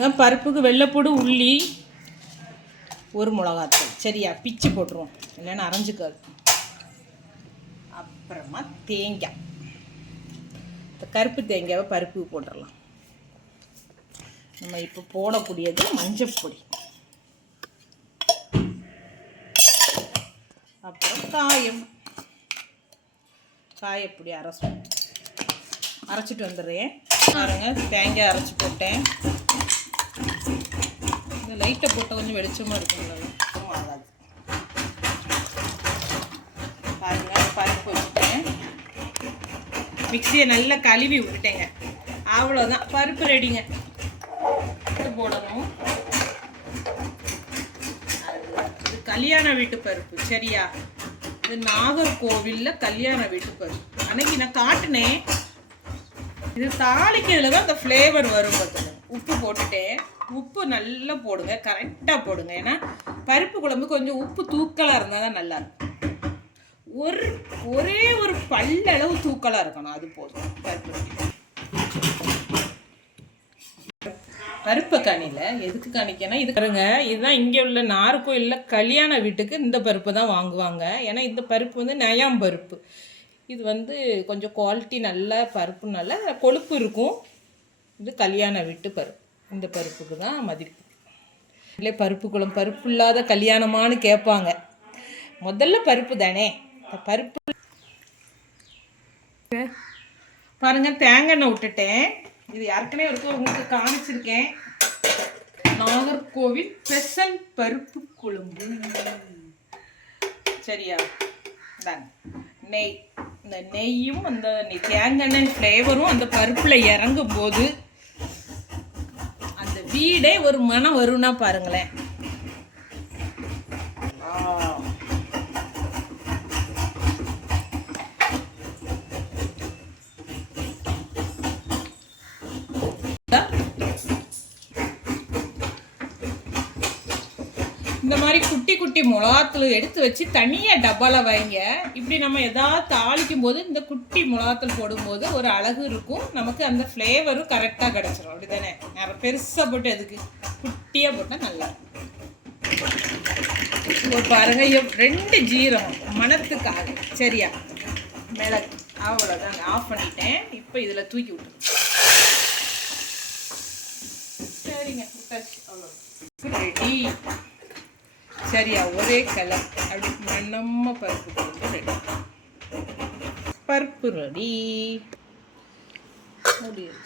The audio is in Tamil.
அதான் பருப்புக்கு வெள்ளைப்பூடு உள்ளி ஒரு மிளகாத்தூள். சரியா? பிச்சு போட்டுருவோம். இல்லைன்னா அரைஞ்சிக்காது. அப்புறமா தேங்காய். இந்த கருப்பு தேங்காவை பருப்புக்கு போட்டுடலாம். நம்ம இப்போ போடக்கூடியது மஞ்சள் பொடி அப்புறம் காயம். காயப்பொடி அரைச்சோம் அரைச்சிட்டு வந்துடுறேன். பாருங்கள் தேங்காய் அரைச்சி போட்டேன். இந்த லைட்டை போட்டால் கொஞ்சம் வெளிச்சமாக இருக்கும்ல ஆகாது பாருங்க பருப்பு வச்சுட்டேன். மிக்சியை நல்லா கழுவி விட்டுட்டேங்க. அவ்வளோதான் பருப்பு ரெடிங்க போடணும். இது கல்யாண வீட்டு பருப்பு சரியா? இது நாகர்கோவிலில் கல்யாண வீட்டு பருப்பு. அன்னைக்கு நான் காட்டினேன். இது தாளிக்கிறதுல தான் அந்த ஃப்ளேவர் வரும் பார்த்துங்க உப்பு போட்டுட்டேன். உப்பு நல்லா போடுங்க கரெக்டாக போடுங்க. ஏன்னா பருப்பு குழம்பு கொஞ்சம் உப்பு தூக்கலாக இருந்தால் தான் நல்லா இருக்கும் ஒரு ஒரே ஒரு பல்லளவு தூக்கலாக இருக்கணும் அது போதும். பருப்பு பருப்பை காணியில் எதுக்கு காணிக்கனா இது பாருங்க இதுதான் இங்கே உள்ள நார்கோயிலில் கல்யாண வீட்டுக்கு இந்த பருப்பு தான் வாங்குவாங்க. ஏன்னா இந்த பருப்பு வந்து நயாம் பருப்பு. இது வந்து கொஞ்சம் குவாலிட்டி நல்ல பருப்பு நல்ல கொழுப்பு இருக்கும். இது கல்யாண வீட்டு பருப்பு. இந்த பருப்புக்கு தான் மதிப்பு. இல்லை பருப்பு குளம் பருப்பு இல்லாத கல்யாணமான்னு கேட்பாங்க. முதல்ல பருப்பு தானே? பருப்பு பாருங்க தேங்காய் எண்ணெய் விட்டுட்டேன். இது ஏற்கனவே இருக்கும் உங்களுக்கு காமிச்சிருக்கேன். நாகர்கோவில் ஸ்பெஷல் பருப்பு குழம்பு. சரியா? தாங்க நெய். இந்த நெய்யும் அந்த தேங்காய் எண்ணெய் ஃப்ளேவரும் அந்த பருப்பில் இறங்கும் போது வீடே ஒரு மனம் வரும்னா பாருங்களேன். இந்த மாதிரி குட்டி குட்டி மிளகாத்தூள் எடுத்து வச்சு தனியாக டப்பாவில் வைங்க. இப்படி நம்ம எதாவது தாளிக்கும் போது இந்த குட்டி மிளகாத்தூள் போடும்போது ஒரு அழகு இருக்கும். நமக்கு அந்த ஃப்ளேவரும் கரெக்டாக கிடச்சிரும். அப்படி தானே நிறைய பெருசாக போட்டு எதுக்கு? குட்டியாக போட்டால் நல்லா ஒரு இப்போ பாருங்க ரெண்டு ஜீரம் மணத்துக்காக. சரியா? மிளகு. அவ்வளோதாங்க ஆஃப் பண்ணிட்டேன். இப்போ இதில் தூக்கி விட்டுருங்க. சரிங்க. விட்டாச்சு அவ்வளோ ரெடி சரியா ஒரே கலர் அப்படி மண்ணம்ம பருப்பு குழம்பு ரெடி பருப்பு ரெடி முடியும்